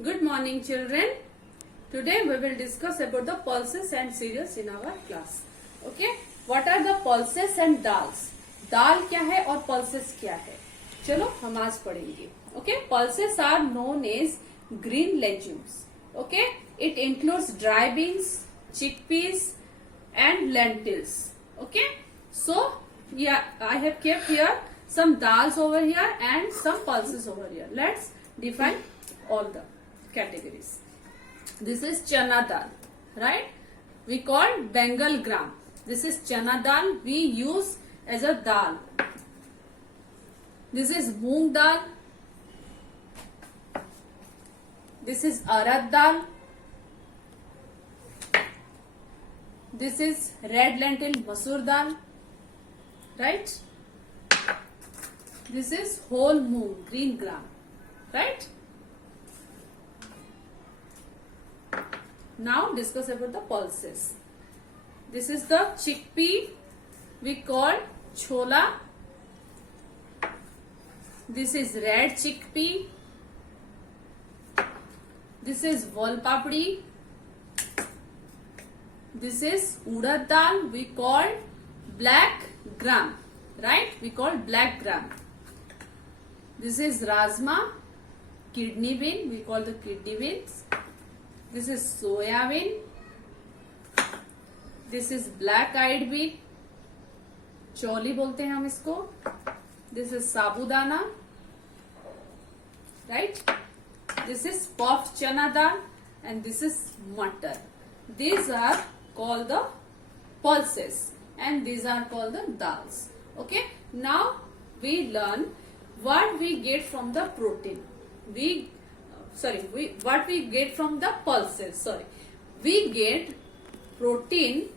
Good morning, children. Today we will discuss about the pulses and cereals in our class. Okay? What are the pulses and dals? दाल क्या है और pulses क्या है? चलो हम आज पढ़ेंगे. Okay? Pulses are known as green legumes. Okay? It includes dry beans, chickpeas, and lentils. Okay? So yeah, I have kept here some dals over here and some pulses over here. Let's define all the categories. This is chana dal, right? We call Bengal gram. This is chana dal. We use as a dal. This is moong dal. This is arad dal. This is red lentil masoor dal, right? This is whole moong, green gram, right? Now discuss about the pulses. This is the chickpea, we call chola. This is red chickpea. This is wal papdi. This is urad dal, we call black gram, right? We call black gram. This is rajma, kidney bean, we call the kidney beans. This is soya bean. This is black eyed bean, चौली बोलते हैं हम इसको. This is sabudana, right? This is puffed chana dal and this is matar. These are called the pulses and these are called the dals. Okay, now we learn what we get from the protein. What we get from the pulses. We get protein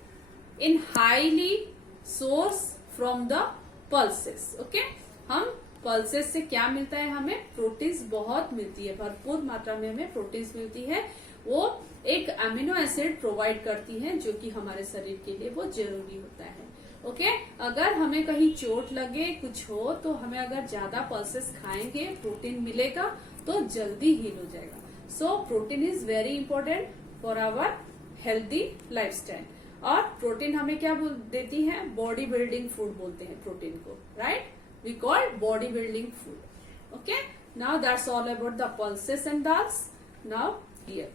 in highly source from the pulses. Okay, हम pulses से क्या मिलता है? हमें proteins बहुत मिलती है, भरपूर मात्रा में हमें प्रोटीन्स मिलती है. वो एक अमीनो एसिड प्रोवाइड करती हैं जो कि हमारे शरीर के लिए वो जरूरी होता है. ओके, अगर हमें कहीं चोट लगे कुछ हो तो हमें अगर ज्यादा पल्सेस खाएंगे प्रोटीन मिलेगा तो जल्दी हील हो जाएगा. So protein is very important for our healthy lifestyle. और प्रोटीन हमें क्या देती है? बॉडी बिल्डिंग फूड बोलते हैं प्रोटीन को, right? We call body building food. Okay, now that's all about the pulses and dals. Now here,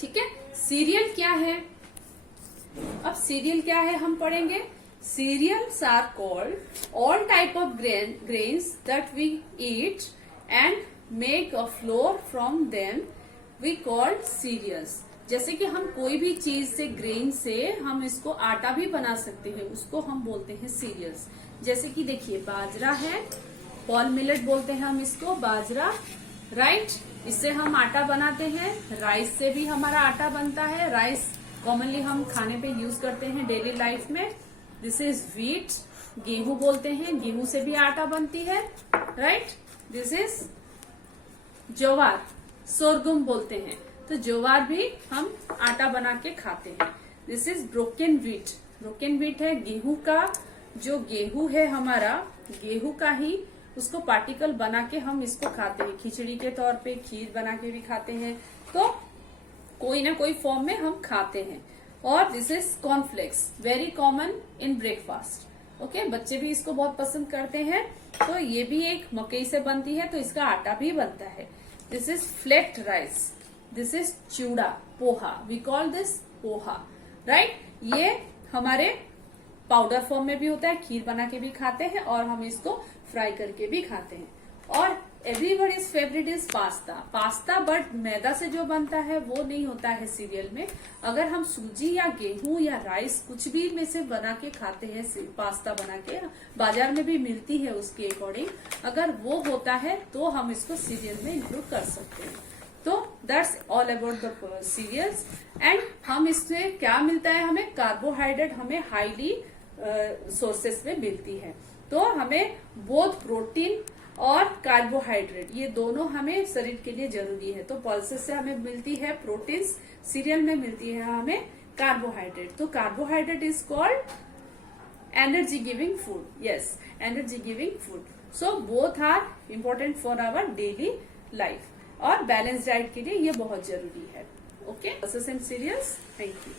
ठीक है. सीरियल क्या है? अब सीरियल क्या है हम पढ़ेंगे. Cereals are called all type of grains that we eat and make a flour from them. We call cereals. जैसे कि हम कोई भी चीज से, ग्रेन से हम इसको आटा भी बना सकते हैं, उसको हम बोलते हैं सीरियल्स. जैसे कि देखिए बाजरा है, पॉल मिलेट बोलते हैं हम इसको, बाजरा, राइट? इससे हम आटा बनाते हैं. राइस से भी हमारा आटा बनता है. राइस कॉमनली हम खाने पे यूज करते हैं डेली लाइफ में. दिस इज व्हीट, गेहूं बोलते हैं, गेहूं से भी आटा बनती है, राइट? दिस इज ज्वार, सोरगुम बोलते हैं, तो ज्वार भी हम आटा बना के खाते हैं. This is broken wheat. Broken wheat है गेहूं का, जो गेहूं है हमारा, गेहूं का ही उसको पार्टिकल बना के हम इसको खाते हैं. खिचड़ी के तौर पे, खीर बना के भी खाते हैं, तो कोई ना कोई फॉर्म में हम खाते हैं. और this is cornflakes, very common in breakfast. Okay, बच्चे भी इसको बहुत पसंद करते हैं. तो ये भी एक मकई से बनती है, तो इसका आटा भी बनता है. This is flaked rice. This is chura, poha, we call this poha, right? ये हमारे पाउडर फॉर्म में भी होता है, खीर बना के भी खाते हैं और हम इसको फ्राई करके भी खाते हैं. और everybody's favourite is pasta. Pasta but मैदा से जो बनता है वो नहीं होता है सीरियल में. अगर हम सूजी या गेहूं या राइस कुछ भी में से बना के खाते हैं, पास्ता बना के, बाजार में भी मिलती है उसके अकॉर्डिंग, अगर वो होता है तो हम इसको सीरियल में इंक्लूड कर सकते हैं. तो that's all about the cereals. एंड हम इससे क्या मिलता है? हमें कार्बोहाइड्रेट हमें हाईली सोर्सेस में मिलती है. तो हमें बोथ प्रोटीन और कार्बोहाइड्रेट, ये दोनों हमें शरीर के लिए जरूरी है. तो पल्सेस से हमें मिलती है प्रोटीन्स, सीरियल में मिलती है हमें कार्बोहाइड्रेट. तो carbohydrate is called energy giving food. Yes, energy giving food. So both are important for our daily life. और बैलेंस डाइट के लिए ये बहुत जरूरी है। Okay, pulses and cereals. Thank you.